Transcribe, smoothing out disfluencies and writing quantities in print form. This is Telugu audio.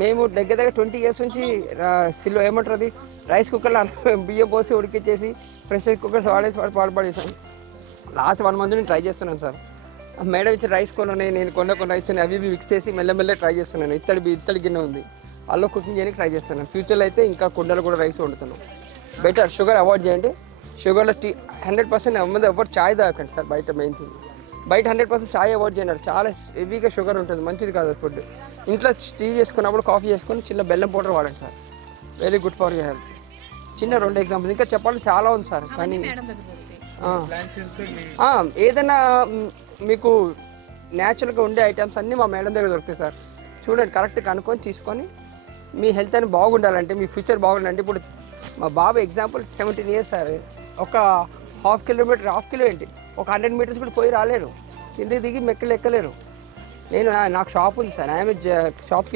మేము దగ్గర దగ్గర 20 years నుంచి సిల్లో ఏమంటారు అది రైస్ కుక్కర్లో బియ్యం పోసి ఉడికిచ్చేసి ప్రెషర్ కుక్కర్స్ వాడేసి పాడుపడేసాను. లాస్ట్ 1 month నేను ట్రై చేస్తున్నాను సార్. మేడం ఇచ్చిన రైస్ కొనని నేను కొన్ని రైస్ అవి మిక్స్ చేసి మెల్లమెల్ల ట్రై చేస్తున్నాను. ఇత్తడి గిన్నె ఉంది, అల్లో కుకింగ్ చేయడానికి ట్రై చేస్తున్నాను. ఫ్యూచర్లో అయితే ఇంకా కుండలు కూడా రైస్ వండుతున్నాను. బెటర్ షుగర్ అవాయిడ్ చేయండి. షుగర్లో 100% ముందు ఎవరు చాయ్ తాగకండి సార్. బయట మెయిన్ థింగ్ బయట 100% చాయ్ అవాయిడ్ చేయండి. చాలా హెవీగా షుగర్ ఉంటుంది, మంచిది కాదు ఫుడ్. ఇంట్లో టీ చేసుకున్నప్పుడు కాఫీ చేసుకొని చిన్న బెల్లం పౌడర్ వాడండి sir. Very good for your health. చిన్న 2 ఎగ్జాంపుల్స్ ఇంకా చెప్పాలి చాలా ఉంది సార్. కానీ ఏదైనా మీకు న్యాచురల్గా ఉండే ఐటమ్స్ అన్నీ మా మేడం దగ్గర దొరుకుతాయి సార్. చూడండి, కరెక్ట్గా అనుకొని తీసుకొని మీ హెల్త్ అని బాగుండాలంటే, మీ ఫ్యూచర్ బాగుండాలంటే, ఇప్పుడు మా బాబు ఎగ్జాంపుల్ 17 years సార్. ఒక హాఫ్ కిలో ఏంటి, ఒక 100 meters కూడా పోయి రాలేరు, కిందకి దిగి మెక్కలు ఎక్కలేరు. నాకు షాప్ ఉంది సార్, ఐఎమ్ షాప్కి